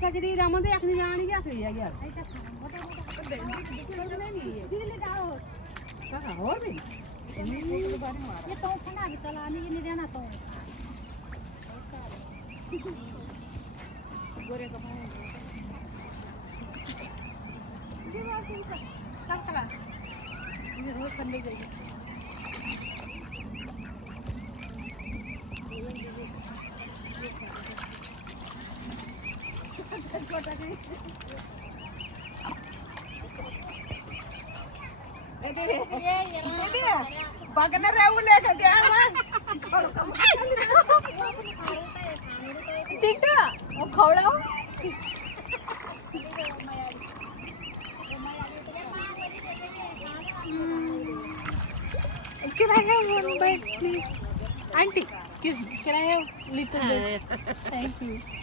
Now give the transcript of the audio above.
अच्छा के दी रामन दे अखनी जानी क्या थी यार कहां हो भी ये तो खड़ा भी चलाने के नहीं देना तो गोरे का जी बात सब कला ये हो खंडे जाइए बगन राहुल है क्या चिट्टा वो खवड़ाओ Can I have one bite, please? Auntie, excuse me. Can I have little bit? Thank you.